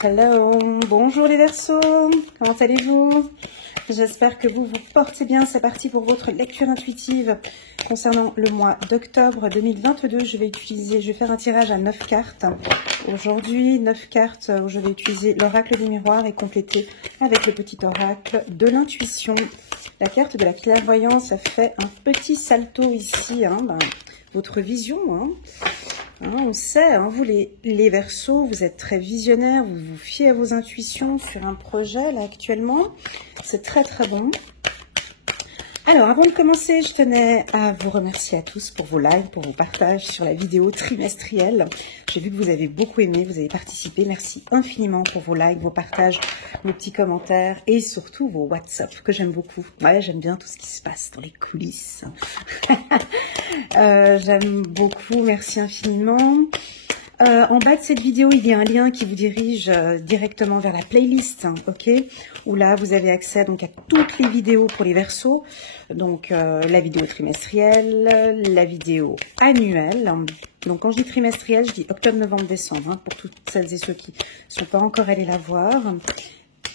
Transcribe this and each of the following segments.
Hello, bonjour les Verseaux, comment allez-vous? J'espère que vous vous portez bien. C'est parti pour votre lecture intuitive concernant le mois d'octobre 2022. Je vais faire un tirage à 9 cartes. Aujourd'hui, 9 cartes où je vais utiliser l'oracle des miroirs et compléter avec le petit oracle de l'intuition. La carte de la clairvoyance a fait un petit salto ici, votre vision. On sait, vous les Verseaux, vous êtes très visionnaires, vous vous fiez à vos intuitions sur un projet là actuellement. C'est très très bon. Alors avant de commencer, je tenais à vous remercier à tous pour vos likes, pour vos partages sur la vidéo trimestrielle. J'ai vu que vous avez beaucoup aimé, vous avez participé. Merci infiniment pour vos likes, vos partages, vos petits commentaires et surtout vos WhatsApp que j'aime beaucoup. Ouais, j'aime bien tout ce qui se passe dans les coulisses. J'aime beaucoup, merci infiniment. En bas de cette vidéo, il y a un lien qui vous dirige directement vers la playlist, ok, où là, vous avez accès donc à toutes les vidéos pour les Verseaux, donc la vidéo trimestrielle, la vidéo annuelle. Donc, quand je dis trimestrielle, je dis octobre, novembre, décembre, pour toutes celles et ceux qui ne sont pas encore allés la voir.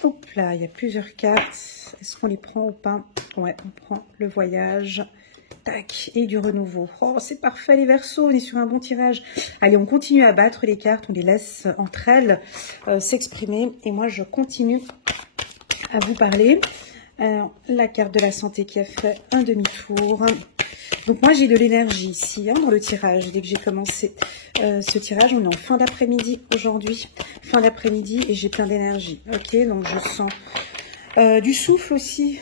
Hop là, il y a plusieurs cartes. Est-ce qu'on les prend ou pas? Ouais, on prend le voyage. Tac, et du renouveau. Oh, c'est parfait les Verseaux, on est sur un bon tirage. Allez, on continue à battre les cartes, on les laisse entre elles s'exprimer. Et moi, je continue à vous parler. Alors, la carte de la santé qui a fait un demi-tour. Donc moi, j'ai de l'énergie ici dans le tirage. Dès que j'ai commencé ce tirage, on est en fin d'après-midi aujourd'hui. Fin d'après-midi et j'ai plein d'énergie. Ok, donc je sens du souffle aussi.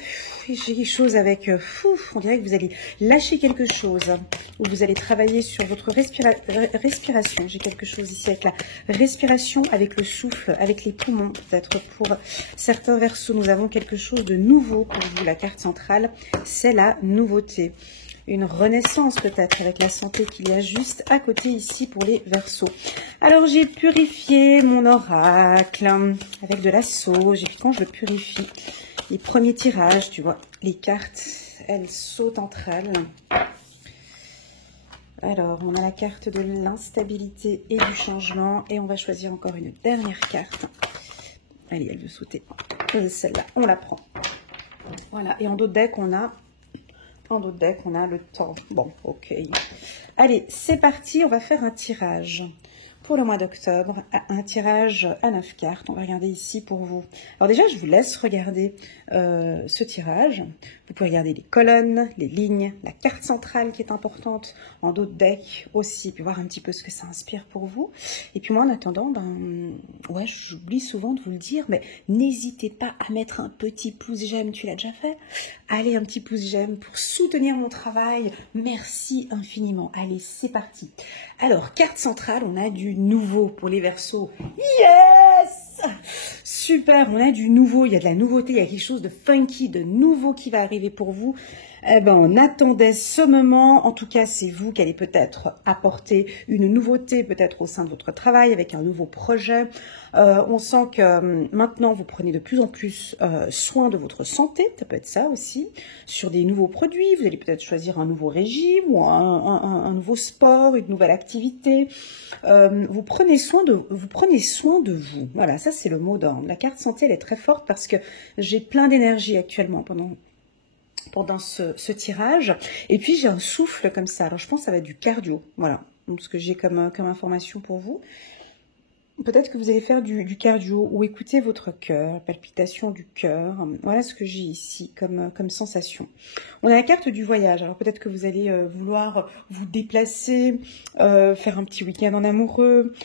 J'ai quelque chose avec, on dirait que vous allez lâcher quelque chose, ou vous allez travailler sur votre respiration. J'ai quelque chose ici avec la respiration, avec le souffle, avec les poumons, peut-être pour certains Verseaux. Nous avons quelque chose de nouveau pour vous. La carte centrale, c'est la nouveauté. Une renaissance peut-être avec la santé qu'il y a juste à côté ici pour les Verseaux. Alors j'ai purifié mon oracle avec de la sauge, et puis quand je le purifie, les premiers tirages, tu vois, les cartes, elles sautent entre elles. Alors, on a la carte de l'instabilité et du changement. Et on va choisir encore une dernière carte. Allez, elle veut sauter. Celle-là, on la prend. Voilà, et en dos de deck, on a le temps. Bon, ok. Allez, c'est parti, on va faire un tirage. Pour le mois d'octobre, un tirage à 9 cartes. On va regarder ici pour vous. Alors déjà, je vous laisse regarder ce tirage. Vous pouvez regarder les colonnes, les lignes, la carte centrale qui est importante, en dos de deck aussi, puis voir un petit peu ce que ça inspire pour vous. Et puis moi, en attendant, ouais, j'oublie souvent de vous le dire, mais n'hésitez pas à mettre un petit pouce j'aime. Tu l'as déjà fait? Allez, un petit pouce j'aime pour soutenir mon travail. Merci infiniment. Allez, c'est parti. Alors, carte centrale, on a du nouveau pour les Verseaux. Yes! Super, on a du nouveau, il y a de la nouveauté, il y a quelque chose de funky, de nouveau qui va arriver pour vous. Eh ben, on attendait ce moment. En tout cas, c'est vous qui allez peut-être apporter une nouveauté, peut-être au sein de votre travail, avec un nouveau projet. On sent que maintenant, vous prenez de plus en plus soin de votre santé. Ça peut être ça aussi. Sur des nouveaux produits, vous allez peut-être choisir un nouveau régime ou un nouveau sport, une nouvelle activité. Vous prenez soin de vous. Voilà, ça c'est le mot d'ordre. La carte santé, elle est très forte parce que j'ai plein d'énergie actuellement pendant ce tirage. Et puis j'ai un souffle comme ça. Alors je pense que ça va être du cardio. Voilà ce que j'ai comme information pour vous. Peut-être que vous allez faire du cardio ou écouter votre cœur, palpitation du cœur. Voilà ce que j'ai ici comme sensation. On a la carte du voyage. Alors peut-être que vous allez vouloir vous déplacer, faire un petit week-end en amoureux,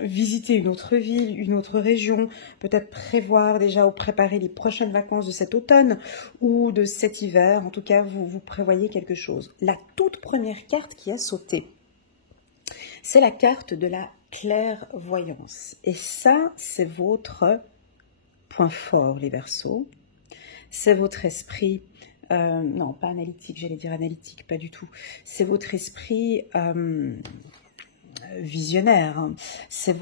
visiter une autre ville, une autre région, peut-être prévoir déjà ou préparer les prochaines vacances de cet automne ou de cet hiver. En tout cas, vous prévoyez quelque chose. La toute première carte qui a sauté, c'est la carte de la clairvoyance. Et ça, c'est votre point fort, les Verseaux. C'est votre esprit, non, pas analytique, j'allais dire analytique, pas du tout. C'est votre esprit visionnaire. C'est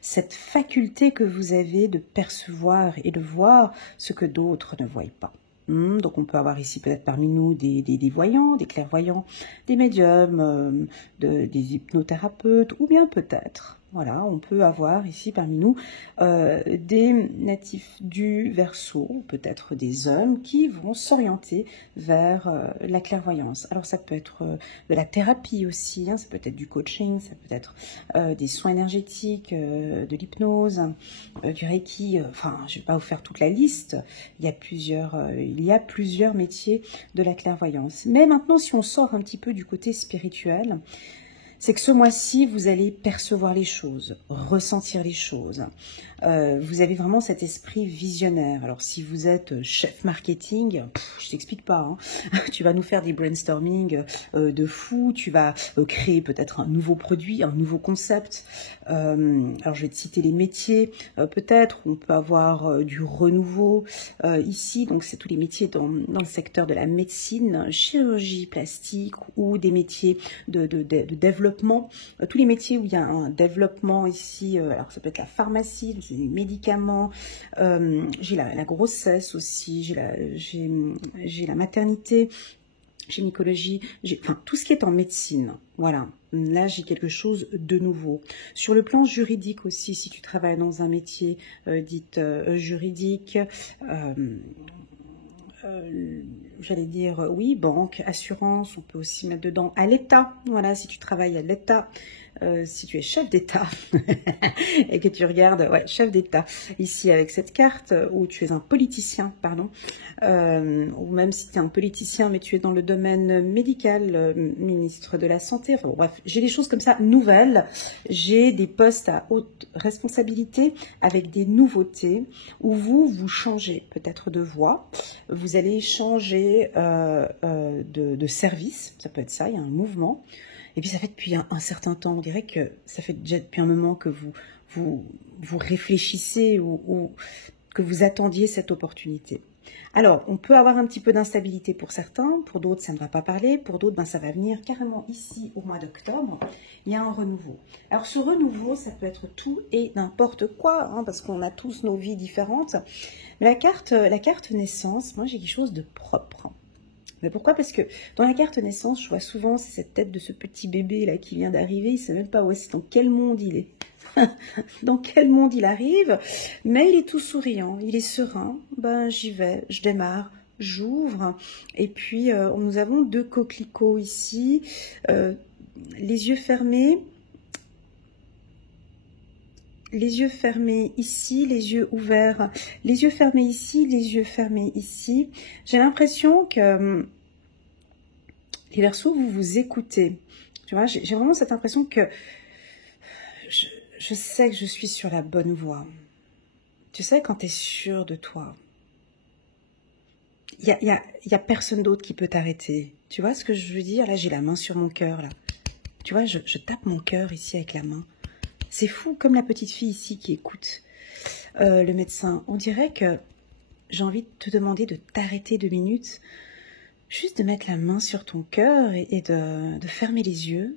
cette faculté que vous avez de percevoir et de voir ce que d'autres ne voient pas. Donc on peut avoir ici peut-être parmi nous des voyants, des clairvoyants, des médiums, des hypnothérapeutes, ou bien peut-être Voilà, on peut avoir ici parmi nous des natifs du Verseau, peut-être des hommes qui vont s'orienter vers la clairvoyance. Alors ça peut être de la thérapie aussi, hein, ça peut être du coaching, ça peut être des soins énergétiques, de l'hypnose, du Reiki, enfin je ne vais pas vous faire toute la liste, il y a plusieurs métiers de la clairvoyance. Mais maintenant si on sort un petit peu du côté spirituel, c'est que ce mois-ci, vous allez percevoir les choses, ressentir les choses. Vous avez vraiment cet esprit visionnaire. Alors, si vous êtes chef marketing, je t'explique pas, hein. Tu vas nous faire des brainstorming de fou, tu vas créer peut-être un nouveau produit, un nouveau concept. Alors, je vais te citer les métiers. Peut-être, on peut avoir du renouveau ici. Donc, c'est tous les métiers dans le secteur de la médecine, chirurgie plastique ou des métiers de développement. Tous les métiers où il y a un développement ici, alors ça peut être la pharmacie, les médicaments, j'ai la grossesse aussi, j'ai la maternité, gynécologie, enfin, tout ce qui est en médecine. Voilà, là j'ai quelque chose de nouveau. Sur le plan juridique aussi, si tu travailles dans un métier dit juridique, j'allais dire oui, banque, assurance, on peut aussi mettre dedans à l'État. Voilà, si tu travailles à l'État, si tu es chef d'État et que tu regardes, ouais, chef d'État, ici avec cette carte, ou tu es un politicien, pardon, ou même si tu es un politicien mais tu es dans le domaine médical, ministre de la Santé, enfin bon, bref, j'ai des choses comme ça nouvelles, j'ai des postes à haute responsabilité avec des nouveautés où vous changez peut-être de voie, vous allez changer de service, ça peut être ça, il y a un mouvement. Et puis ça fait depuis un certain temps, on dirait que ça fait déjà depuis un moment que vous réfléchissez ou que vous attendiez cette opportunité. Alors, on peut avoir un petit peu d'instabilité pour certains, pour d'autres ça ne va pas parler, pour d'autres ça va venir carrément ici au mois d'octobre, il y a un renouveau. Alors ce renouveau, ça peut être tout et n'importe quoi, hein, parce qu'on a tous nos vies différentes. Mais la carte naissance, moi j'ai quelque chose de propre. Mais pourquoi? Parce que dans la carte naissance, je vois souvent c'est cette tête de ce petit bébé là qui vient d'arriver, il ne sait même pas où est-ce, dans quel monde il est. Dans quel monde il arrive, mais il est tout souriant, il est serein, ben j'y vais, je démarre, j'ouvre, et puis nous avons 2 coquelicots ici, les yeux fermés ici, les yeux ouverts, les yeux fermés ici, les yeux fermés ici. J'ai l'impression que les Verseaux, vous vous écoutez. Tu vois, j'ai vraiment cette impression que je sais que je suis sur la bonne voie. Tu sais, quand tu es sûr de toi, il y a personne d'autre qui peut t'arrêter. Tu vois ce que je veux dire? Là, j'ai la main sur mon cœur, là. Tu vois, je tape mon cœur ici avec la main. C'est fou, comme la petite fille ici qui écoute le médecin. On dirait que j'ai envie de te demander de t'arrêter 2 minutes, juste de mettre la main sur ton cœur et de fermer les yeux.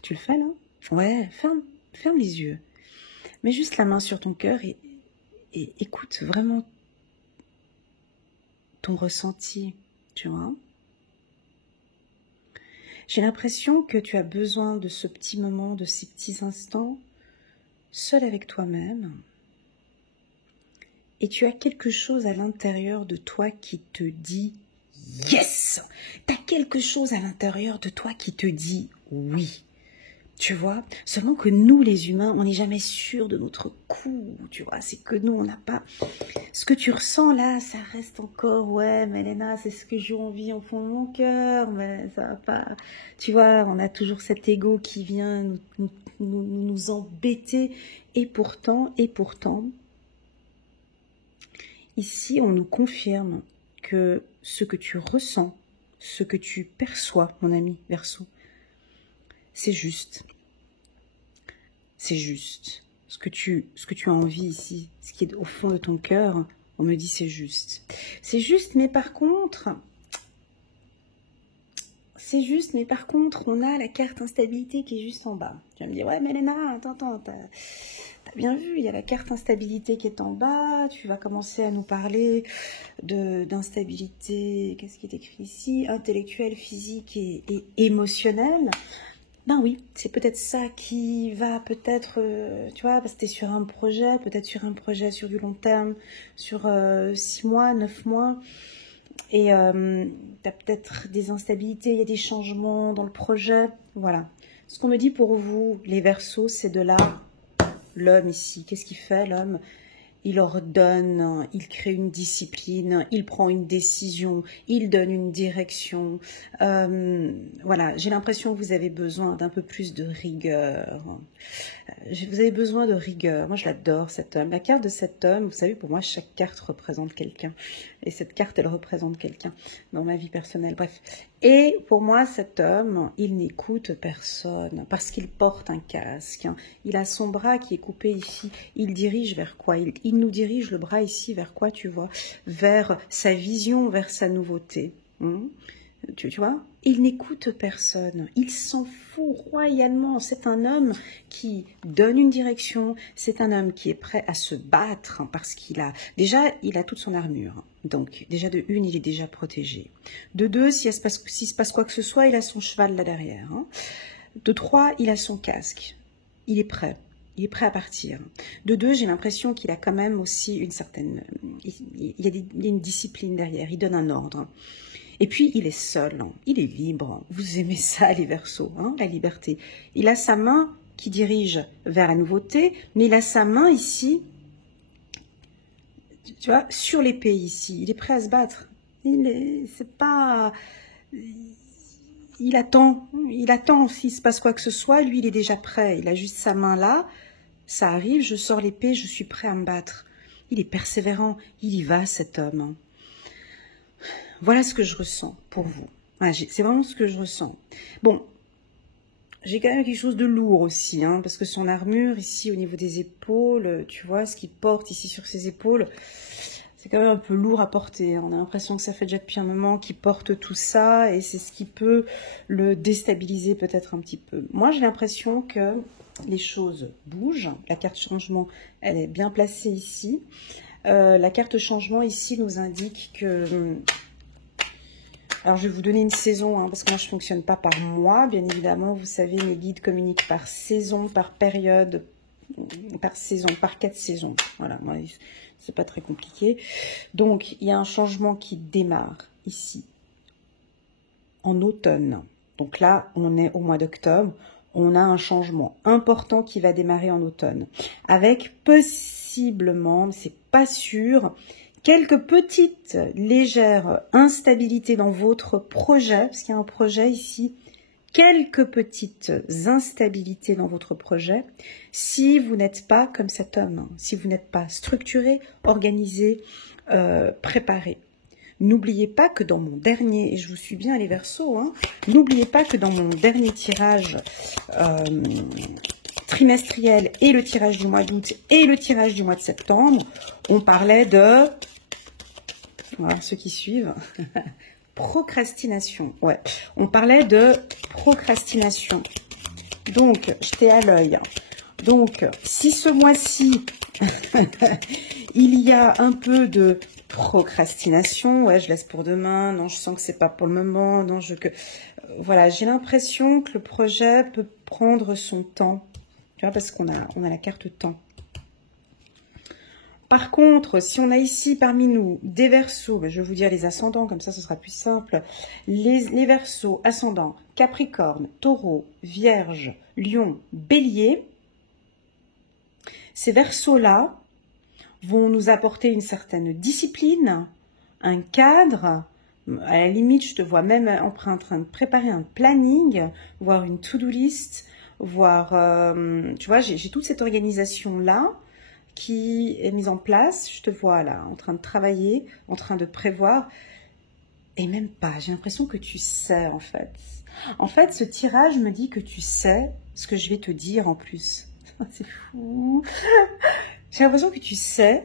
Tu le fais là? Ouais, ferme les yeux. Mets juste la main sur ton cœur et écoute vraiment ton ressenti, tu vois. J'ai l'impression que tu as besoin de ce petit moment, de ces petits instants, seul avec toi-même. Et tu as quelque chose à l'intérieur de toi qui te dit « Yes !» Tu as quelque chose à l'intérieur de toi qui te dit « Oui !» Tu vois, seulement que nous, les humains, on n'est jamais sûr de notre coup, tu vois, c'est que nous, on n'a pas... Ce que tu ressens là, ça reste encore, ouais, mais Léna, c'est ce que j'ai envie au fond de mon cœur, mais ça va pas... Tu vois, on a toujours cet ego qui vient nous embêter, et pourtant, ici, on nous confirme que ce que tu ressens, ce que tu perçois, mon ami Verseau, c'est juste. C'est juste. Ce que tu as envie ici, ce qui est au fond de ton cœur, on me dit c'est juste. C'est juste, mais par contre, on a la carte instabilité qui est juste en bas. Tu vas me dire, ouais, mais Léna, attends, t'as bien vu, il y a la carte instabilité qui est en bas, tu vas commencer à nous parler d'instabilité, qu'est-ce qui est écrit ici, intellectuelle, physique et émotionnelle. Ben oui, c'est peut-être ça qui va peut-être, tu vois, parce que tu es sur un projet, peut-être sur un projet sur du long terme, sur 6 mois, 9 mois, et tu as peut-être des instabilités, il y a des changements dans le projet, voilà. Ce qu'on me dit pour vous, les Verseaux, c'est de là, l'homme ici, qu'est-ce qu'il fait l'homme? Il ordonne, il crée une discipline, il prend une décision, il donne une direction. Voilà, j'ai l'impression que vous avez besoin d'un peu plus de rigueur. Vous avez besoin de rigueur. Moi, je l'adore, cet homme. La carte de cet homme, vous savez, pour moi, chaque carte représente quelqu'un. Et cette carte, elle représente quelqu'un dans ma vie personnelle. Bref. Et pour moi, cet homme, il n'écoute personne parce qu'il porte un casque. Il a son bras qui est coupé ici. Il dirige vers quoi? Il nous dirige le bras ici vers quoi, tu vois? Vers sa vision, vers sa nouveauté. Tu vois? Il n'écoute personne, il s'en fout royalement. C'est un homme qui donne une direction, c'est un homme qui est prêt à se battre parce qu'il a toute son armure. Donc déjà de une, il est déjà protégé. De deux, s'il se passe quoi que ce soit, il a son cheval là derrière. De trois, il a son casque, il est prêt. Il est prêt à partir. De deux, j'ai l'impression qu'il a quand même aussi une certaine... Il y a une discipline derrière, il donne un ordre. Et puis, il est seul, il est libre. Vous aimez ça, les Verseaux, la liberté. Il a sa main qui dirige vers la nouveauté, mais il a sa main ici, tu vois, sur l'épée ici. Il est prêt à se battre. C'est pas... Il attend, s'il se passe quoi que ce soit, lui, il est déjà prêt. Il a juste sa main là, ça arrive, je sors l'épée, je suis prêt à me battre. Il est persévérant, il y va, cet homme. Voilà ce que je ressens pour vous. Voilà, c'est vraiment ce que je ressens. Bon, j'ai quand même quelque chose de lourd aussi, parce que son armure ici au niveau des épaules, tu vois, ce qu'il porte ici sur ses épaules, c'est quand même un peu lourd à porter. On a l'impression que ça fait déjà depuis un moment qu'il porte tout ça et c'est ce qui peut le déstabiliser peut-être un petit peu. Moi, j'ai l'impression que les choses bougent. La carte changement, elle est bien placée ici. La carte changement ici nous indique que... Alors, je vais vous donner une saison, parce que moi, je ne fonctionne pas par mois. Bien évidemment, vous savez, mes guides communiquent par saison, par période, par saison, par 4 saisons. Voilà, c'est pas très compliqué. Donc, il y a un changement qui démarre ici, en automne. Donc là, on est au mois d'octobre. On a un changement important qui va démarrer en automne. Avec possiblement, c'est pas sûr... quelques petites légères instabilités dans votre projet, parce qu'il y a un projet ici, quelques petites instabilités dans votre projet, si vous n'êtes pas comme cet homme, si vous n'êtes pas structuré, organisé, préparé. N'oubliez pas que dans mon dernier, et je vous suis bien les Verseaux, n'oubliez pas que dans mon dernier tirage trimestriel et le tirage du mois d'août et le tirage du mois de septembre, on parlait de... Voilà, ceux qui suivent. Procrastination. Ouais. On parlait de procrastination. Donc, j'étais à l'œil. Donc, si ce mois-ci, il y a un peu de procrastination, ouais, je laisse pour demain, non, je sens que c'est pas pour le moment, non, voilà, j'ai l'impression que le projet peut prendre son temps. Tu vois, parce qu'on a la carte temps. Par contre, si on a ici parmi nous des Verseaux, je vais vous dire les ascendants, comme ça ce sera plus simple. Les Verseaux, ascendants, Capricorne, Taureau, Vierge, Lion, Bélier. Ces Verseaux-là vont nous apporter une certaine discipline, un cadre. À la limite, je te vois même en train de préparer un planning, voire une to-do list, voire, tu vois, j'ai toute cette organisation-là qui est mise en place. Je te vois là, en train de travailler, en train de prévoir, et même pas, j'ai l'impression que tu sais en fait. En fait, ce tirage me dit que tu sais ce que je vais te dire en plus. C'est fou. J'ai l'impression que tu sais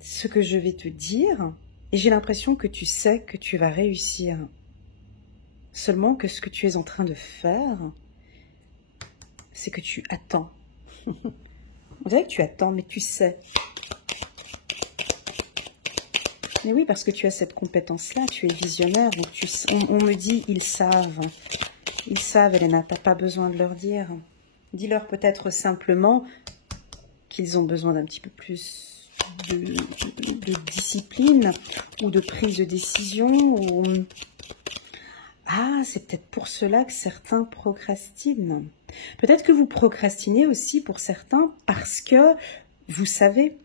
ce que je vais te dire, et j'ai l'impression que tu sais que tu vas réussir. Seulement que ce que tu es en train de faire, c'est que tu attends. On dirait que tu attends, mais tu sais. Mais oui, parce que tu as cette compétence-là, tu es visionnaire, donc on me dit, ils savent. Ils savent, Elena, t'as pas besoin de leur dire. Dis-leur peut-être simplement qu'ils ont besoin d'un petit peu plus de discipline ou de prise de décision. Ou... Ah, c'est peut-être pour cela que certains procrastinent. Peut-être que vous procrastinez aussi pour certains parce que vous savez.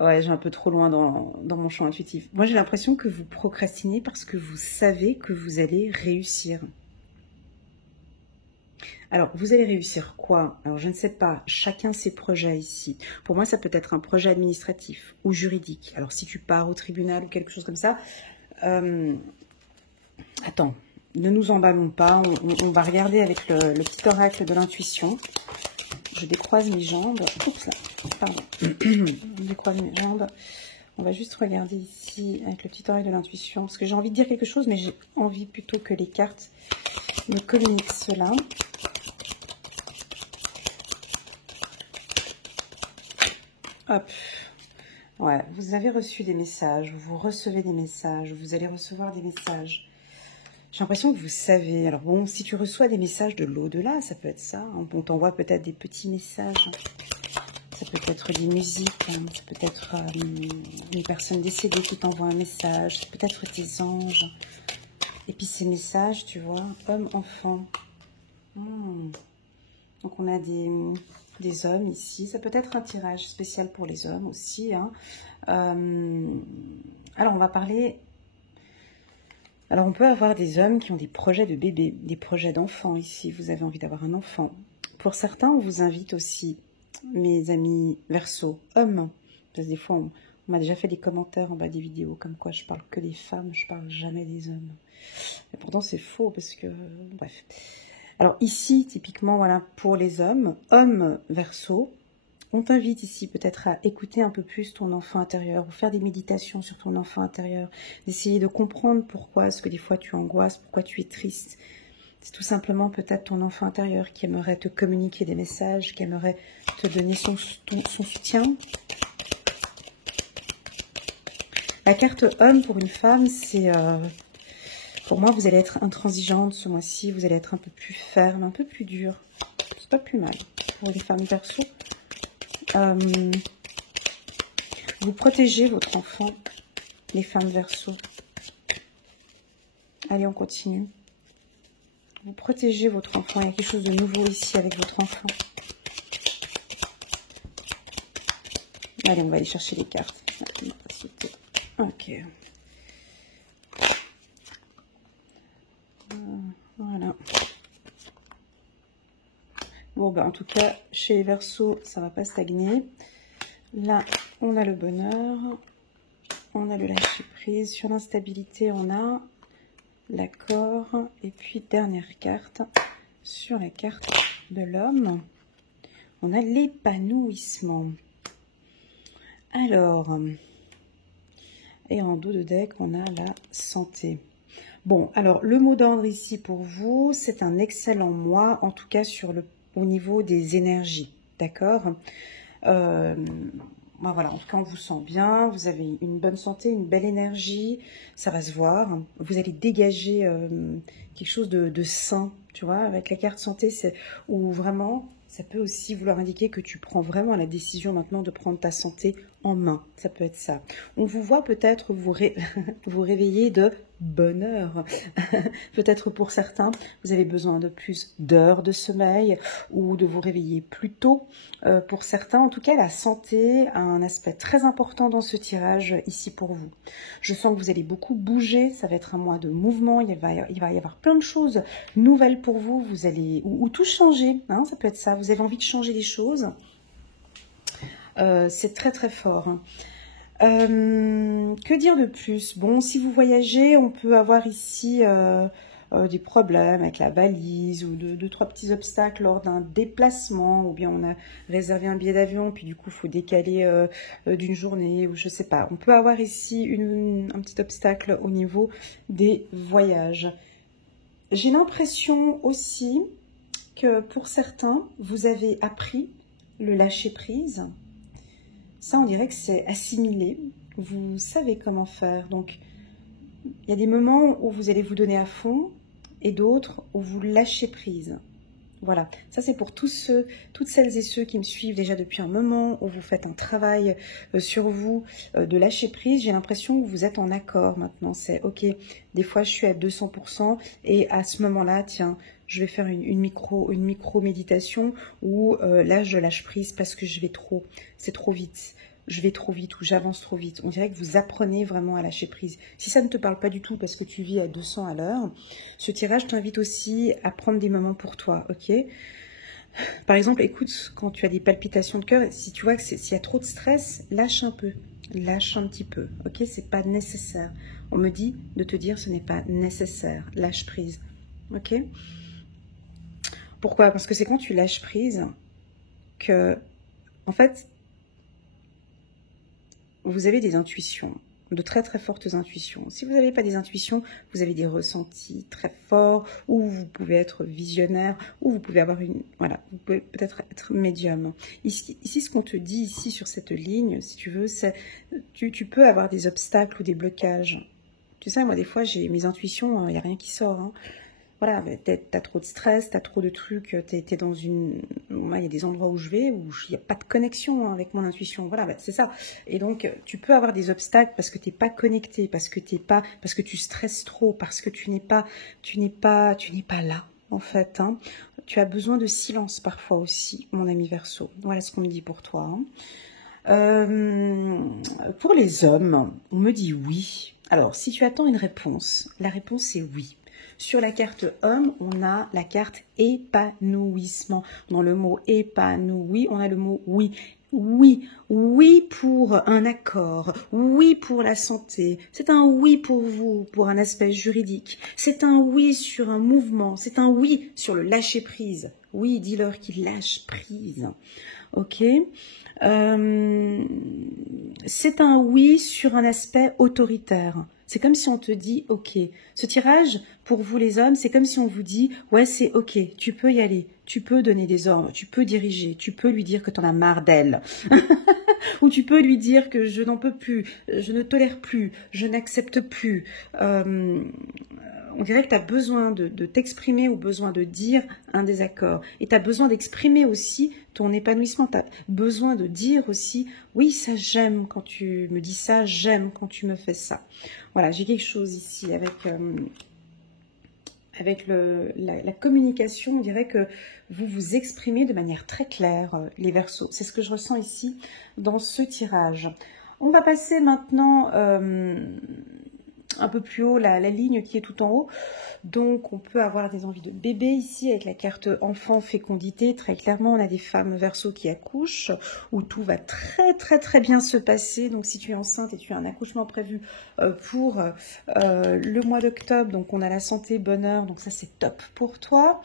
Ouais, j'ai un peu trop loin dans mon champ intuitif. Moi, j'ai l'impression que vous procrastinez parce que vous savez que vous allez réussir. Alors, vous allez réussir quoi? Alors, je ne sais pas. Chacun ses projets ici. Pour moi, ça peut être un projet administratif ou juridique. Alors, si tu pars au tribunal ou quelque chose comme ça, attends, ne nous emballons pas. On va regarder avec le petit oracle de l'intuition. Je décroise mes jambes. Oups là, pardon. Je décroise mes jambes. On va juste regarder ici avec le petit oracle de l'intuition. Parce que j'ai envie de dire quelque chose, mais j'ai envie plutôt que les cartes me communiquent cela. Hop. Ouais, vous avez reçu des messages, vous recevez des messages, vous allez recevoir des messages. J'ai l'impression que vous savez. Alors bon, si tu reçois des messages de l'au-delà, ça peut être ça. Hein. On t'envoie peut-être des petits messages. Ça peut être des musiques. Hein. Ça peut être une personne décédée qui t'envoie un message. Ça peut être tes anges. Et puis ces messages, tu vois, homme, enfant. Donc on a des hommes ici. Ça peut être un tirage spécial pour les hommes aussi. Hein. Alors on va parler... Alors, on peut avoir des hommes qui ont des projets de bébé, des projets d'enfants ici. Vous avez envie d'avoir un enfant. Pour certains, on vous invite aussi, mes amis Verseau, hommes. Parce que des fois, on m'a déjà fait des commentaires en bas des vidéos, comme quoi je parle que des femmes, je parle jamais des hommes. Et pourtant, c'est faux, parce que... Bref. Alors ici, typiquement, voilà, pour les hommes Verseau, on t'invite ici peut-être à écouter un peu plus ton enfant intérieur, ou faire des méditations sur ton enfant intérieur, d'essayer de comprendre pourquoi est-ce que des fois tu angoisses, pourquoi tu es triste. C'est tout simplement peut-être ton enfant intérieur qui aimerait te communiquer des messages, qui aimerait te donner son soutien. La carte homme pour une femme, c'est... pour moi, vous allez être intransigeante ce mois-ci, vous allez être un peu plus ferme, un peu plus dure. C'est pas plus mal pour les femmes Verseau. Vous protégez votre enfant, les femmes Verseau. Allez, on continue. Vous protégez votre enfant. Il y a quelque chose de nouveau ici avec votre enfant. Allez, on va aller chercher les cartes. Ok. Voilà. Bon, ben, en tout cas, chez les Verseaux, ça ne va pas stagner. Là, on a le bonheur. On a le lâcher-prise. Sur l'instabilité, on a l'accord. Et puis, dernière carte. Sur la carte de l'homme, on a l'épanouissement. Alors, et en dos de deck, on a la santé. Bon, alors, le mot d'ordre ici pour vous, c'est un excellent mois, en tout cas au niveau des énergies, d'accord? Ben voilà, en tout cas, on vous sent bien, vous avez une bonne santé, une belle énergie, ça va se voir. Vous allez dégager quelque chose de sain, tu vois, avec la carte santé, où vraiment, ça peut aussi vouloir indiquer que tu prends vraiment la décision maintenant de prendre ta santé en main. Ça peut être ça. On vous voit peut-être vous réveiller de bonne heure. Peut-être pour certains, vous avez besoin de plus d'heures de sommeil ou de vous réveiller plus tôt. Pour certains, en tout cas, la santé a un aspect très important dans ce tirage ici pour vous. Je sens que vous allez beaucoup bouger. Ça va être un mois de mouvement. Il va y avoir plein de choses nouvelles pour vous. Vous allez ou tout changer. Hein, ça peut être ça. Vous avez envie de changer les choses. C'est très très fort. Hein. Que dire de plus? Bon, si vous voyagez, on peut avoir ici des problèmes avec la valise ou deux, trois petits obstacles lors d'un déplacement, ou bien on a réservé un billet d'avion, puis du coup, il faut décaler d'une journée, ou je sais pas. On peut avoir ici un petit obstacle au niveau des voyages. J'ai l'impression aussi que pour certains, vous avez appris le lâcher-prise. Ça, on dirait que c'est assimilé. Vous savez comment faire. Donc, il y a des moments où vous allez vous donner à fond. et d'autres où vous lâchez prise. Voilà, ça c'est pour toutes celles et ceux qui me suivent déjà depuis un moment, où vous faites un travail sur vous, de lâcher prise. J'ai l'impression que vous êtes en accord maintenant. C'est ok, des fois je suis à 200% et à ce moment-là, tiens, je vais faire une micro méditation où là je lâche prise parce que je vais trop, c'est trop vite. Je vais trop vite ou j'avance trop vite. On dirait que vous apprenez vraiment à lâcher prise. Si ça ne te parle pas du tout parce que tu vis à 200 à l'heure, ce tirage t'invite aussi à prendre des moments pour toi, ok? Par exemple, écoute, quand tu as des palpitations de cœur, si tu vois que s'il y a trop de stress, lâche un peu. Lâche un petit peu, ok? C'est pas nécessaire. On me dit de te dire ce n'est pas nécessaire. Lâche prise, ok? Pourquoi? Parce que c'est quand tu lâches prise que, en fait, vous avez des intuitions, de très très fortes intuitions. Si vous n'avez pas des intuitions, vous avez des ressentis très forts, ou vous pouvez être visionnaire, ou vous pouvez avoir voilà, vous pouvez peut-être être médium. Ici, ce qu'on te dit ici sur cette ligne, si tu veux, c'est tu peux avoir des obstacles ou des blocages. Tu sais, moi des fois j'ai mes intuitions, il n'y a rien qui sort, hein. Voilà, t'as trop de stress, t'as trop de trucs, t'es dans une... Moi, il y a des endroits où je vais, où il n'y a pas de connexion avec mon intuition, voilà, c'est ça. Et donc, tu peux avoir des obstacles parce que t'es pas connecté, parce que tu stresses trop, parce que tu n'es pas là, en fait, hein. Tu as besoin de silence parfois aussi, mon ami Verseau. Voilà ce qu'on me dit pour toi, hein. Pour les hommes, on me dit oui. Alors, si tu attends une réponse, la réponse est oui. Sur la carte homme, on a la carte épanouissement. Dans le mot épanoui, on a le mot oui. Oui, oui pour un accord, oui pour la santé, c'est un oui pour vous, pour un aspect juridique, c'est un oui sur un mouvement, c'est un oui sur le lâcher prise. Oui, dis-leur qu'il lâche prise. Ok. C'est un oui sur un aspect autoritaire. C'est comme si on te dit, ok, ce tirage, pour vous les hommes, c'est comme si on vous dit, ouais, c'est ok, tu peux y aller, tu peux donner des ordres, tu peux diriger, tu peux lui dire que t'en as marre d'elle. Ou tu peux lui dire que je n'en peux plus, je ne tolère plus, je n'accepte plus. On dirait que tu as besoin de t'exprimer ou besoin de dire un désaccord. Et tu as besoin d'exprimer aussi ton épanouissement. Tu as besoin de dire aussi, oui, ça j'aime quand tu me dis ça, j'aime quand tu me fais ça. Voilà, j'ai quelque chose ici avec la communication. On dirait que vous vous exprimez de manière très claire, les Verseaux. C'est ce que je ressens ici dans ce tirage. On va passer maintenant... un peu plus haut, la ligne qui est tout en haut. Donc, on peut avoir des envies de bébé ici avec la carte enfant fécondité. Très clairement, on a des femmes Verseau qui accouchent, où tout va très très très bien se passer. Donc, si tu es enceinte et tu as un accouchement prévu pour le mois d'octobre, donc on a la santé, bonheur, donc ça c'est top pour toi.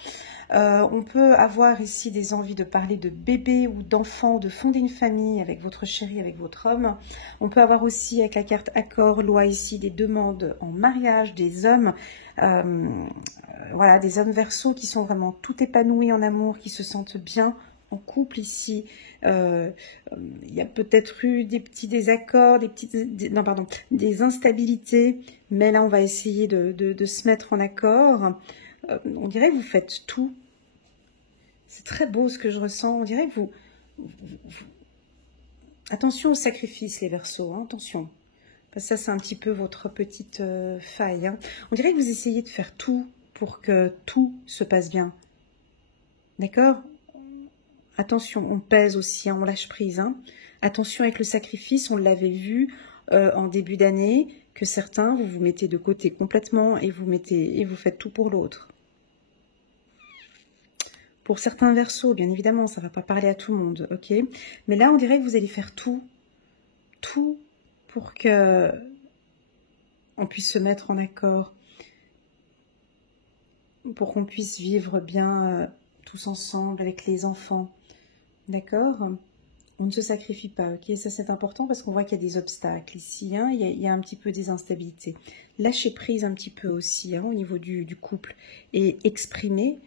On peut avoir ici des envies de parler de bébé ou d'enfant, de fonder une famille avec votre chéri, avec votre homme. On peut avoir aussi avec la carte accord, loi ici, des demandes en mariage, des hommes, voilà, des hommes Verseaux qui sont vraiment tout épanouis en amour, qui se sentent bien en couple ici. Il y a peut-être eu des petits désaccords, des instabilités, mais là on va essayer de se mettre en accord. On dirait que vous faites tout. C'est très beau ce que je ressens. On dirait que vous... Attention au sacrifice, les Verseaux, hein, attention. Parce que ça, c'est un petit peu votre petite faille, hein. On dirait que vous essayez de faire tout pour que tout se passe bien. D'accord? Attention, on pèse aussi, hein, on lâche prise, hein. Attention avec le sacrifice, on l'avait vu en début d'année, que certains, vous vous mettez de côté complètement et vous faites tout pour l'autre. Pour certains Verseaux, bien évidemment, ça ne va pas parler à tout le monde, ok? Mais là, on dirait que vous allez faire tout pour que on puisse se mettre en accord, pour qu'on puisse vivre bien tous ensemble avec les enfants, d'accord? On ne se sacrifie pas, ok? Ça, c'est important parce qu'on voit qu'il y a des obstacles ici, hein? Il y a un petit peu des instabilités. Lâchez prise un petit peu aussi, hein, au niveau du couple et exprimez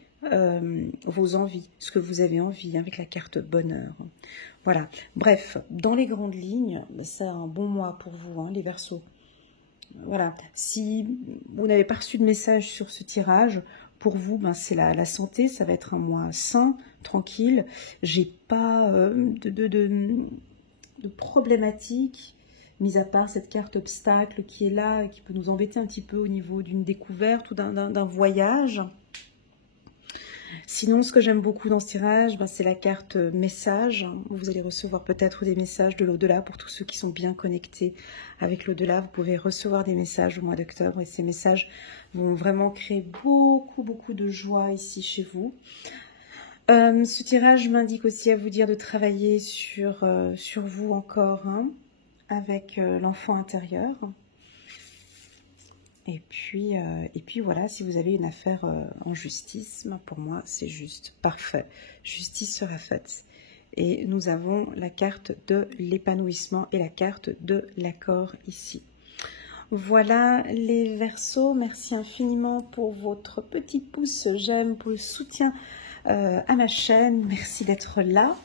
vos envies, ce que vous avez envie, hein, avec la carte bonheur. Voilà. Bref, dans les grandes lignes, c'est un bon mois pour vous, hein, les Verseaux. voilà, si vous n'avez pas reçu de message sur ce tirage, pour vous, ben, c'est la santé, ça va être un mois sain, tranquille. J'ai pas de problématique, mis à part cette carte obstacle qui est là et qui peut nous embêter un petit peu au niveau d'une découverte ou d'un voyage. Sinon, ce que j'aime beaucoup dans ce tirage, ben, c'est la carte message. Vous allez recevoir peut-être des messages de l'au-delà. Pour tous ceux qui sont bien connectés avec l'au-delà, vous pouvez recevoir des messages au mois d'octobre. Et ces messages vont vraiment créer beaucoup de joie ici chez vous. Ce tirage m'indique aussi à vous dire de travailler sur vous encore, hein, avec l'enfant intérieur. Et puis voilà, si vous avez une affaire en justice, pour moi c'est juste parfait. Justice sera faite. Et nous avons la carte de l'épanouissement et la carte de l'accord ici. Voilà les Verseaux, merci infiniment pour votre petit pouce j'aime, pour le soutien à ma chaîne. Merci d'être là.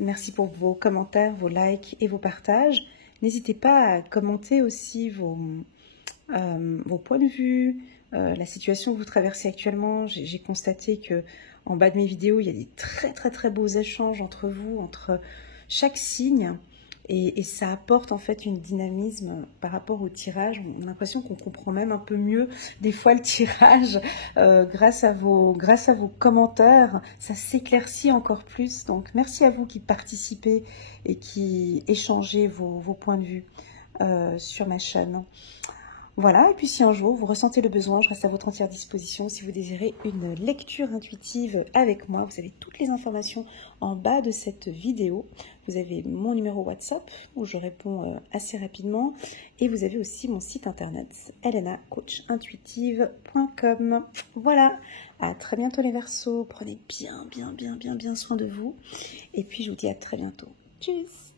Merci pour vos commentaires, vos likes et vos partages. N'hésitez pas à commenter aussi vos points de vue, la situation que vous traversez actuellement. J'ai constaté que en bas de mes vidéos, il y a des très beaux échanges entre vous, entre chaque signe, et ça apporte en fait une dynamisme par rapport au tirage. On a l'impression qu'on comprend même un peu mieux des fois le tirage grâce à vos commentaires. Ça s'éclaircit encore plus. Donc merci à vous qui participez et qui échangez vos points de vue sur ma chaîne. Voilà, et puis si un jour vous ressentez le besoin, je reste à votre entière disposition. Si vous désirez une lecture intuitive avec moi, vous avez toutes les informations en bas de cette vidéo. Vous avez mon numéro WhatsApp où je réponds assez rapidement. Et vous avez aussi mon site internet elenacoachintuitive.com. Voilà, à très bientôt les Verseaux. Prenez bien soin de vous. Et puis je vous dis à très bientôt. Tchuss!